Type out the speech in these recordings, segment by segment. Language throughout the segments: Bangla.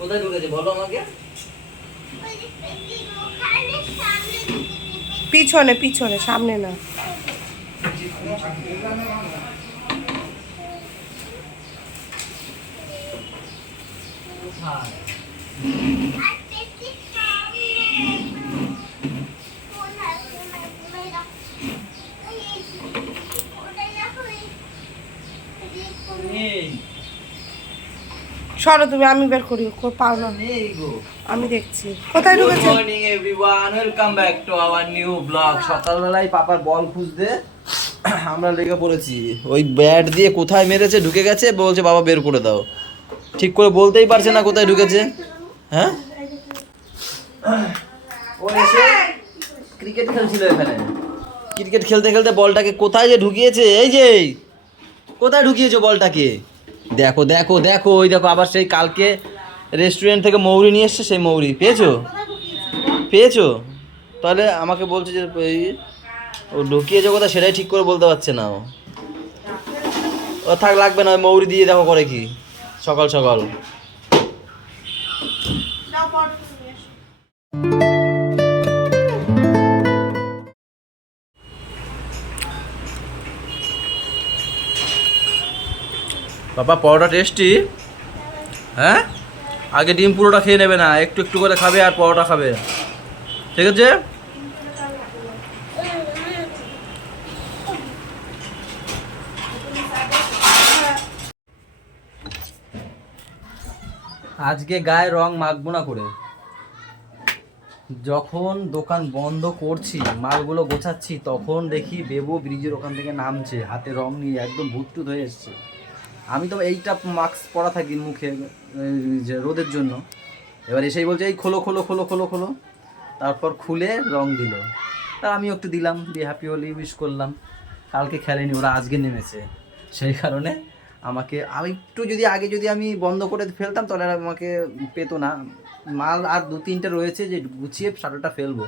কোথায় ঢুকেছে বলো আমাকে। পিছনে পিছনে, সামনে না। সরো তুমি, আমি বের করি। পাও না, আমি দেখছি কোথায় ঢুকেছে। Good morning everyone, welcome back to our new blog. সকালবেলায় পাপার বল খুঁজতে আমরা লেগে পড়েছি। ওই ব্যাট দিয়ে কোথায় মেরেছে, ঢুকে গেছে, বলছে বাবা বের করে দাও। ঠিক করে বলতেই পারছে না কোথায় ঢুকেছে। হ্যাঁ, ও এসে ক্রিকেট খেলছিল এখানে। ক্রিকেট খেলতে খেলতে বলটাকে কোথায় যে ঢুকিয়েছে, এই যে কোথায় ঢুকিয়েছো বলটাকে, দেখো দেখো দেখো, ওই দেখো আবার সেই কালকে রেস্টুরেন্ট থেকে মৌরি নিয়ে এসছে, সেই মৌরি পেয়েছো পেয়েছো। তাহলে আমাকে বলছে যে ও ঢুকিয়েছে কোথায় সেটাই ঠিক করে বলতে পারছে না। ও থাক, লাগবে না, মৌরি দিয়ে দেখো করে কি সকাল সকাল। বাবা পরোটা টেস্টি। হ্যাঁ, আগে ডিম পুরোটা খেয়ে নেবে না, একটু একটু করে খাবে আর পরোটা খাবে, ঠিক আছে? আজকে গায়ে রং মাখবো না করে, যখন দোকান বন্ধ করছি মালগুলো গোছাচ্ছি তখন দেখি বেবু ব্রিজের ওখান থেকে নামছে হাতে রং নিয়ে, একদম ভুটটুত হয়ে এসছে। আমি তো এইটা মাস্ক পরা থাকি মুখে যে রোদের জন্য, এবার এসেই বলছে এই খোলো খোলো খোলো খোলো খোলো, তারপর খুলে রং দিল। তা আমি একটু দিলাম, দিয়ে হ্যাপি হোলি উইশ করলাম। কালকে খেলেনি ওরা, আজকে নেমেছে, সেই কারণে আমাকে আমি একটু যদি আগে যদি আমি বন্ধ করে ফেলতাম তাহলে আর আমাকে পেতো না। মাল আর 2-3টে রয়েছে যে গুছিয়ে শাটারটা ফেলবো,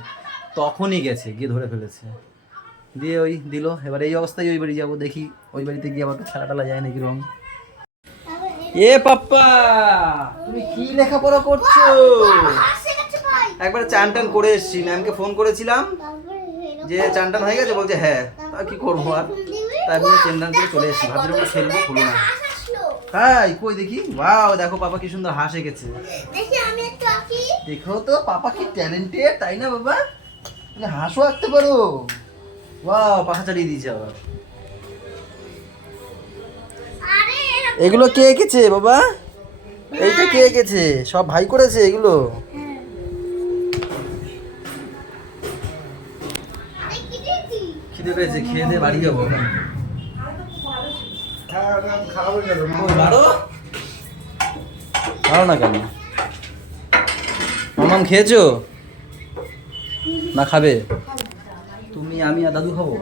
তখনই গেছে গিয়ে ধরে ফেলেছে, দিয়ে ওই দিল। এবার এই অবস্থায় ওই বাড়ি যাবো, দেখি ওই বাড়িতে গিয়ে আবার তো খেলা টেলা যায় নাকি রং। এ পাপ্পা, তুমি কি লেখাপড়া করছো? একবার চান টান করে এসছি, ম্যামকে ফোন করেছিলাম যে চান টান হয়ে গেছে, বলছে হ্যাঁ। তা কি করবো আর, তাই বলে চান টান করে চলে এসছি, ভাবছিলাম ওটা খেলবো, হলো না। তাই কই দেখি, ওয়াও দেখো পাপা কি সুন্দর হাসে গেছে। দেখো তো পাপা কি ট্যালেন্টেড, তাই না বাবা? তুমি হাসও আঁকতে পারো, ওয়াও পাখা চালিয়ে দিয়েছে আবার। এগুলো কে এঁকেছে বাবা? এইটা কে এঁকেছে? সব ভাই করেছে এগুলো? খিদে পেয়েছে, খেয়ে দিয়ে বাড়ি যাবো। বাড়ো না কেন? মামাম খেয়েছো না খাবে? তুমি আমি আর দাদু খাবো।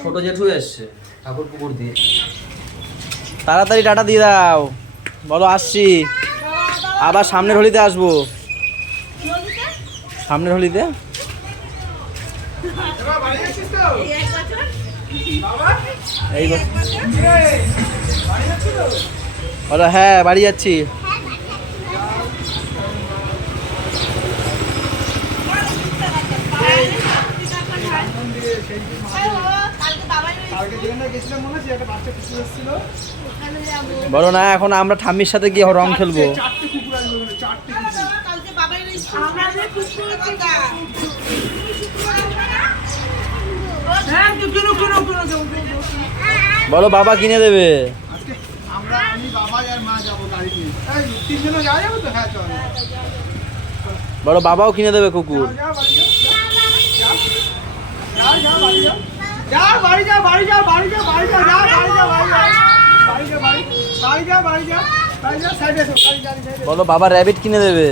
ছোট জেঠু এসছে ঠাকুর পুকুর দিয়ে, তাড়াতাড়ি টাটা দিয়ে দাও, বলো আসছি। আবার সামনের হোলিতে আসবো, সামনের হোলিতে। এই বলো হ্যাঁ বাড়ি যাচ্ছি। বলো না, এখন আমরা ঠাম্মির সাথে গিয়ে রং খেলবো। বলো বাবা কিনে দেবে। বলো বাবাও কিনে দেবে কুকুর। বলো বাবা র্যাবিট কিনে দেবে।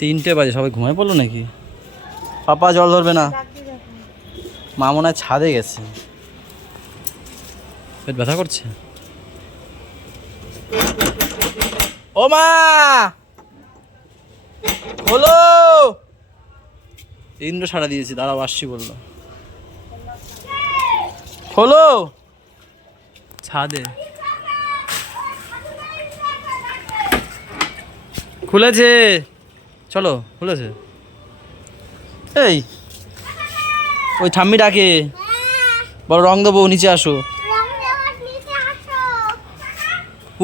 তিনটে বাজে, সবাই ঘুমায় পড়লো নাকি? পাপা জল ধরবে না, মা মনে হয় ছাদে গেছে, পেট ব্যথা করছে। ও মা, হলো ইন্দ্র সাড়া দিয়েছি, দাঁড়াও আসছি বললো। হলো ছাদে খুলেছে, চলো খুলেছে। এই ওই ঠাম্মি ডাকে, বড় রং দেবো, নিচে আসো।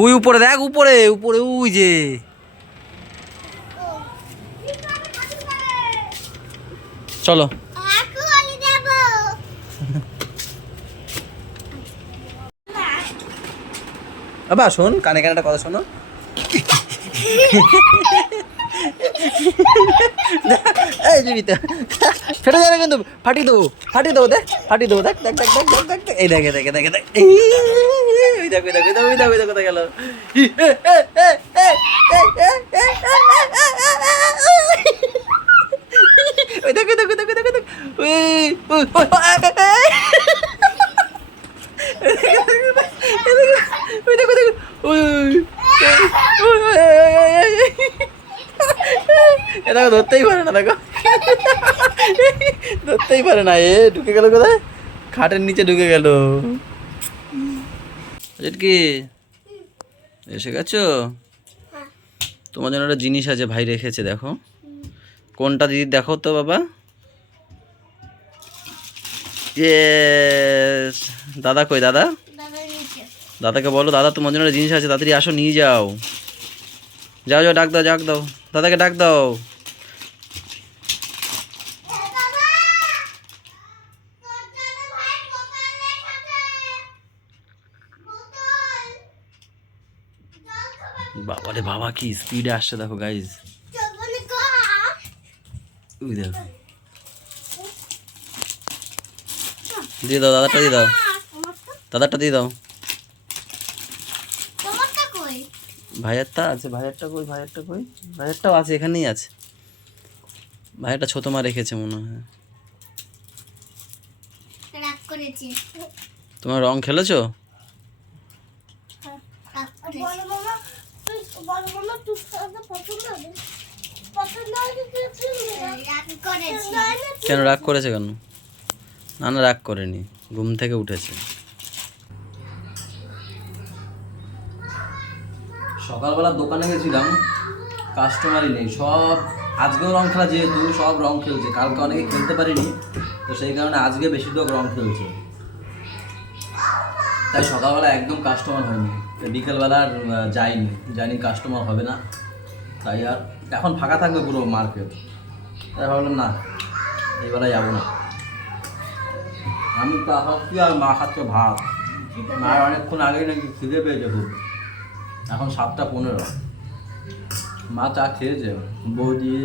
ওই উপরে দেখ, উপরে উপরে ওই যে। চলো বাবা শোন, কানে কানে একটা কথা শোনো। এই জীবিতা ফেটে যাবে কিন্তু, ফাটিয়ে দেবো, ফাটিয়ে দেবো, দেখ ফাটিয়ে দেবো, দেখ দেখ দেখ দেখ দেখ দেখ দেখ। এই দেখে দেখে দেখে দেখ, ওই দেখো দেখো দেখো দেখো দেখো কোথায় গেল। ওই দেখো দেখো দেখো দেখো দেখ, ওই দেখো দেখো এটা ধরতেই পারে না, দেখো ধরতেই পারে না। এ ঢুকে গেল কোথায়, খাটের নিচে ঢুকে গেল। কি এসে গেছো? তোমার জন্য একটা জিনিস আছে, ভাই রেখেছে, দেখো কোনটা দিদি, দেখো তো বাবা। ইয়েস, দাদা কই দাদা? দাদাকে বলো, দাদা তোমার জন্য একটা জিনিস আছে, তাড়াতাড়ি আসো নিয়ে যাও। যাও যাও, ডাক দাও, ডাক দাও, দাদাকে ডাক দাও। বাবারে বাবা, কি স্পিডে আসছে দেখো গাইজ। ওই দেখো, দিয়ে দাও, দাদাটা দিয়ে দাও, দাদাটা দিয়ে দাও। ভাইয়ারটা আছে, ভাইয়ারটা কই, ভাইয়ারটা কই, ভাইয়ারটাও আছে, এখানেই আছে। ভাইয়ারটা ছোট মা রেখেছে মনে হয়। তোমার রং খেলেছো? কেন রাগ করেছে কেন? না না রাগ করেনি, ঘুম থেকে উঠেছে। সকালবেলা দোকানে গেছিলাম, কাস্টমারই নেই, সব আজকেও রং খেলা, যেহেতু সব রং খেলছে, কালকে অনেকে খেলতে পারিনি, তো সেই কারণে আজকে বেশি লোক রং খেলছে, তাই সকালবেলা একদম কাস্টমার হয়নি। বিকেলবেলা আর যাইনি, কাস্টমার হবে না, তাই আর এখন ফাঁকা থাকবে পুরো মার্কেট, তাই ভাবলাম না এইবেলা যাবো না। আমি তো কি আর মা খাচ্ছে ভাত, মায়ের অনেকক্ষণ আগেই নাকি খিদে পেয়েছে খুব, এখন 7:15, মা চা খেয়েছে, বৌদি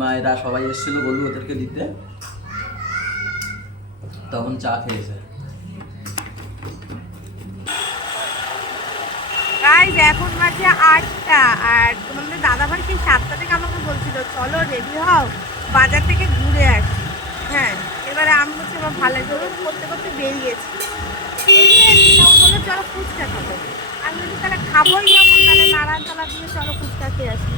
মায়েরা সবাই এসেছিলো, বললো ওদেরকে দিতে, তখন চা খেয়েছে। এখন বাজে 8টা, আর তোমাদের দাদাভাই সেই 7টা থেকে আমাকে বলছিল চলো রেডি হও, বাজার থেকে ঘুরে আসি। হ্যাঁ, এবারে আমি বলছি আমার ভালো লাগবে, করতে করতে বেরিয়েছি, বললো চলো ফুচকা খাবো। আমি বলছি তাহলে খাবোই যখন, তাহলে নারায়ণতলা দিয়ে চলো ফুচকা খেয়ে আসি।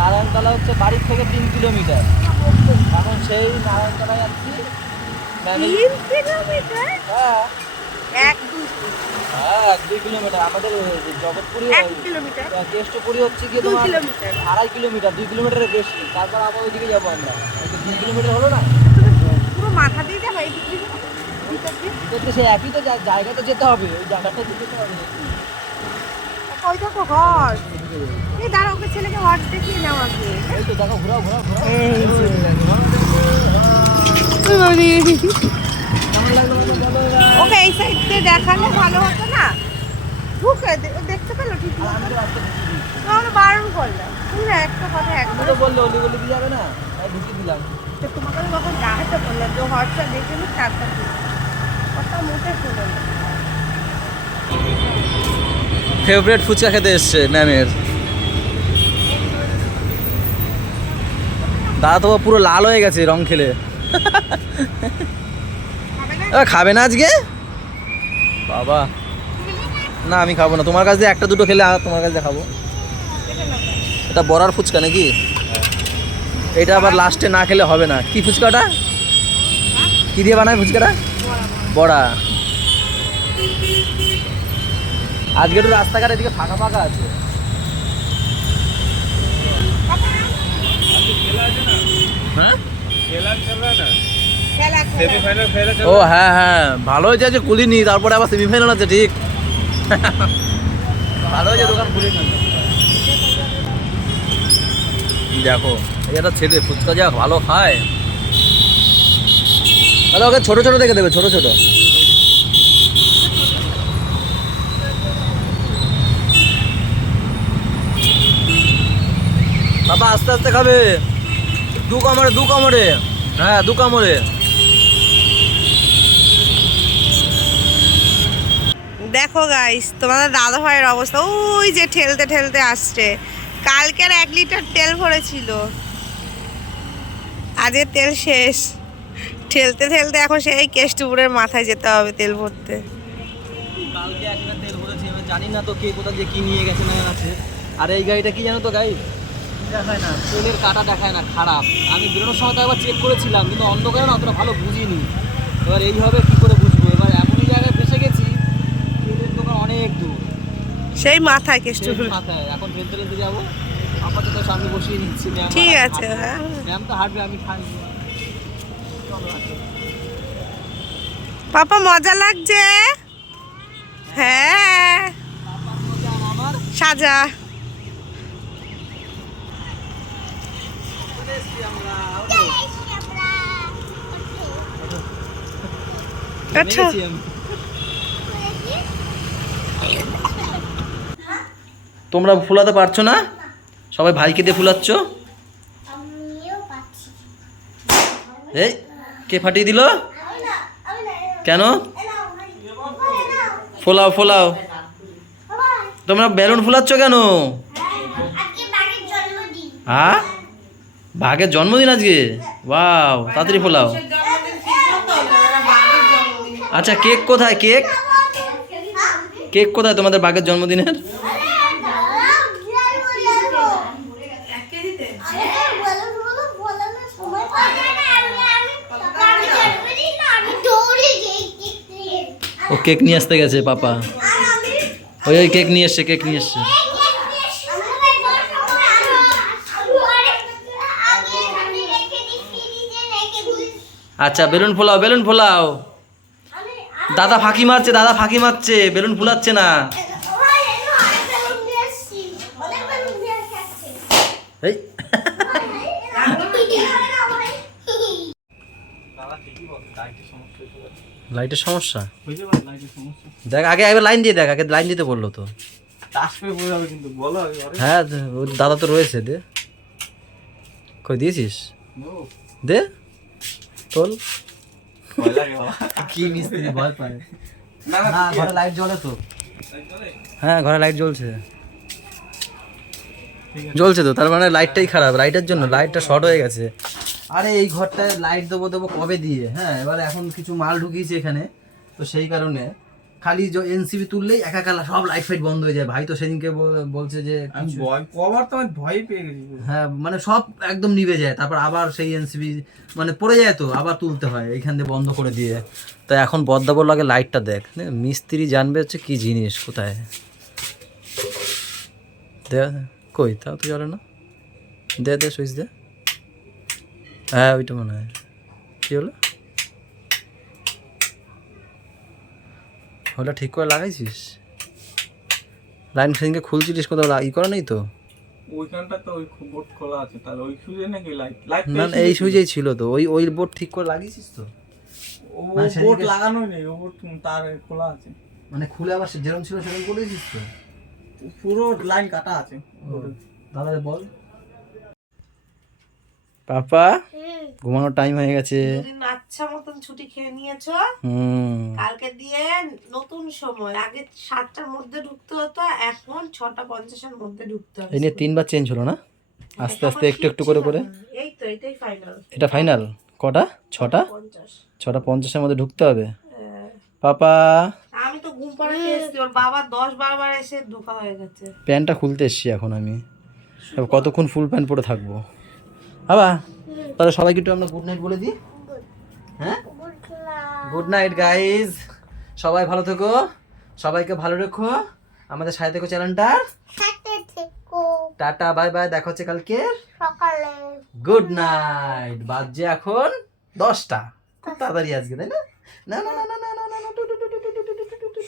নারায়ণতলা হচ্ছে বাড়ির থেকে 3 কিলোমিটার, এখন সেই নারায়ণতলায় যাচ্ছি। 3 কিলোমিটার? হ্যাঁ, 1-2 কিলোমিটার। আমাদের জগৎপুরি 1 কিলোমিটার, কেষ্টপুরি হচ্ছে গিয়ে 2 তোমার কিলোমিটার, 2.5 কিলোমিটার, 2 কিলোমিটারের বেশি। তারপর আবার ওইদিকে যাবো আমরা, 2 কিলোমিটার হলো না, পুরো মাথা দিয়ে যাবো এই দিক দিয়ে, ভিতর দিয়ে সে একই তো জায়গা তো যেতে হবে, ওই জায়গাটা যেতে হবে। ওই দেখো ঘর, এই দাঁড়া, ওকে ছেলেকে ঘর দেখিয়ে নাও আগে। এই তো দেখো, ঘোরাও ঘোরাও ঘোরাও। ওকে এই সাইড দিয়ে দেখালে ভালো হতো না, ঢুকে দেখতে পেলো ঠিক মতো, বারণ করলাম। তুমি না একটা কথা একবার তো বললো অলি গলি দিয়ে যাবে না, তাই ঢুকিয়ে দিলাম। তো তোমাকে আমি কখন দেখাতে বললাম যে হরটা দেখে নি, তারপর কথা মুখে শুনে না। ফেভারিট ফুচকা খেতে এসছে ম্যামের। দাদা তো পুরো লাল হয়ে গেছে রং খেলে। খাবে না আজকে বাবা? না আমি খাবো না, তোমার কাছ দিয়ে একটা দুটো খেলে তোমার কাছ দিয়ে খাবো। এটা বড়ার ফুচকা নাকি? এটা আবার লাস্টে না খেলে হবে না। কি ফুচকাটা? কি দিয়ে বানায় ফুচকাটা? বড়া। আজকে তো রাস্তাঘাটের দিকে ফাঁকা ফাঁকা আছে। হ্যাঁ ও হ্যাঁ হ্যাঁ, ভালো হয়েছে যে খুলিনি, তারপরে আবার সেমিফাইনাল আছে। ঠিক, ভালো হয়েছে দোকান খুলিনি। দেখো এই একটা ছেলে ফুচকা যা ভালো খায়, তাহলে ওকে ছোট ছোট দেখে দেবে, ছোট ছোট। বাবা আস্তে আস্তে খাবে, দু কামড়ে দু কামড়ে, হ্যাঁ দু কামড়ে। দেখো গাইস, তোমাদের দাদা ভাইয়ের অবস্থা ওই যে ঠেলতে ঠেলতে আসছে। কালকের 1 লিটার তেল ভরেছিল, আজের তেল শেষ। ঠেলতে ঠেলতে এখন সেই কেষ্টপুরের মাথায় যেতে হবে তেল ভরতে। কালকে একটা তেল ভরেছি, আমি জানি না তো কে কোথা দিয়ে কি নিয়ে গেছে না আছে। আর এই গাড়িটা কি জানো তো গাই, দেখায় না, তেলের কাটা দেখায় না, খারাপ। আমি বেরোনোর সময় তো একবার চেক করেছিলাম, কিন্তু অন্ধকারে না অতটা ভালো বুঝিনি। এবার এইভাবে কি করে বুঝবো? এবার এমনই জায়গায় ফেসে গেছি, তেলের দোকান অনেক দূর, সেই মাথায় কেষ্টপুর মাথায়। এখন ফেলতে ফেলতে যাবো, আপাতত সামনে বসিয়ে দিচ্ছি। ঠিক আছে, হ্যাঁ ম্যাম তো হাঁটবে, আমি থাকবো। পাপা মজা লাগছে? হ্যাঁ সাজা। আচ্ছা তোমরা ফুলাতে পারছো না? সবাই ভাইকে দিয়ে ফুলাচ্ছ। এই কে ফাটিয়ে দিল? কেন? ফোলাও ফোলাও। তোমরা বেলুন ফুলাচ্ছ কেন? হ্যাঁ, বাঘের জন্মদিন আজকে? ওয়াও, তাড়াতাড়ি ফোলাও। আচ্ছা কেক কোথায়? কেক কেক কোথায় তোমাদের বাঘের জন্মদিনের? ও কেক নিয়ে আসতে গেছে পাপা, ওই ওই কেক নিয়ে এসছে, কেক নিয়ে এসছে। আচ্ছা বেলুন ফোলাও, বেলুন ফোলাও। দাদা ফাঁকি মারছে, দাদা ফাঁকি মারছে, বেলুন ফুলাচ্ছে না। এই লাইটের সমস্যা, দেখ আগে একবার লাইন দিয়ে দেখ, আগে লাইন দিতে বললো তো। হ্যাঁ ওর দাদা তো রয়েছে, দে। কই দিয়েছিস? দে তোল। কি মিস্ত্রি ভয় পায় না? ঘরে লাইট জ্বলে তো। হ্যাঁ ঘরে লাইট জ্বলছে, জ্বলছে তো, তার মানে লাইটটাই খারাপ, লাইটের জন্য লাইটটা শর্ট হয়ে গেছে। আরে এই ঘরটায় লাইট দেবো দেবো কবে দিয়ে, হ্যাঁ এবার এখন কিছু মাল ঢুকিয়েছে এখানে, তো সেই কারণে খালি এনসিবি তুললেই একাকালা সব লাইট ফাইট বন্ধ হয়ে যায়। ভাই তো সেদিনকে বলছে যে কবার তো আমি ভয় পেয়ে গেছি। হ্যাঁ মানে সব একদম নিভে যায়, তারপর আবার সেই এনসিবি মানে পড়ে যায়, তো আবার তুলতে হয় এইখান দিয়ে বন্ধ করে দিয়ে। তো এখন বদ্দা বললো আগে লাইটটা দেখ, মিস্ত্রি জানবে হচ্ছে কি জিনিস কোথায়। দে কই, তাও তো জ্বলে না। দে দে সুইচ দে। হ্যাঁ ওইটা মনে হয়। কী হলো? ওটা ঠিক করে লাগাইছিস? লাইন সেদিনকে খুলছিলিস, কোথাও ই করা নেই তো? ওইখানটা তো ওই বোর্ড খোলা আছে, তাহলে ওই সুইচে নাকি লাইট না এই সুইচেই ছিল তো, ওই ওই বোর্ড ঠিক করে লাগিয়েছিস তো? ও বোর্ড লাগানোই নেই, ও বোর্ড তার খোলা আছে। মানে খুলে আবার যেরকম ছিল সেরকম করে দিয়েছিস তো? পুরো লাইন কাটা আছে। দাদা বল। পাপা ঘুমানোর টাইম হয়ে গেছে। আচ্ছা মতন ছুটি খেয়ে নিয়েছো। কালকে দিয়ে নতুন সময়, আগে 7টার মধ্যে ঢুকতে হতো, এখন 6:50-এর মধ্যে ঢুকতে হবে। এই নিয়ে 3বার চেঞ্জ হলো না, আস্তে আস্তে একটু একটু করে করে। এই তো এটাই ফাইনাল। এটা ফাইনাল কটা? 6:50-এর মধ্যে ঢুকতে হবে। পাপা আমি তো ঘুম পাড়াতে এসেছি, ওর বাবা 10-12 বার এসে ঢোকা হয়ে গেছে। প্যান্টটা খুলতে এসছি এখন আমি। এবার কতক্ষণ ফুল প্যান্ট পরে থাকবো বাবা? তাহলে সবাইকে একটু আমরা গুড নাইট বলে দিই। হ্যাঁ, গুড নাইট গাইজ, সবাই ভালো থেকো, সবাইকে ভালো রেখো, আমাদের সাথে থেকো চ্যানেলটার। টাটা বাই বাই, দেখা হচ্ছে কালকে সকালে। Good night. বাজছে এখন 10টা, খুব তাড়াতাড়ি আজকে, তাই না? না না না না না না না না, two two two two two two two two two.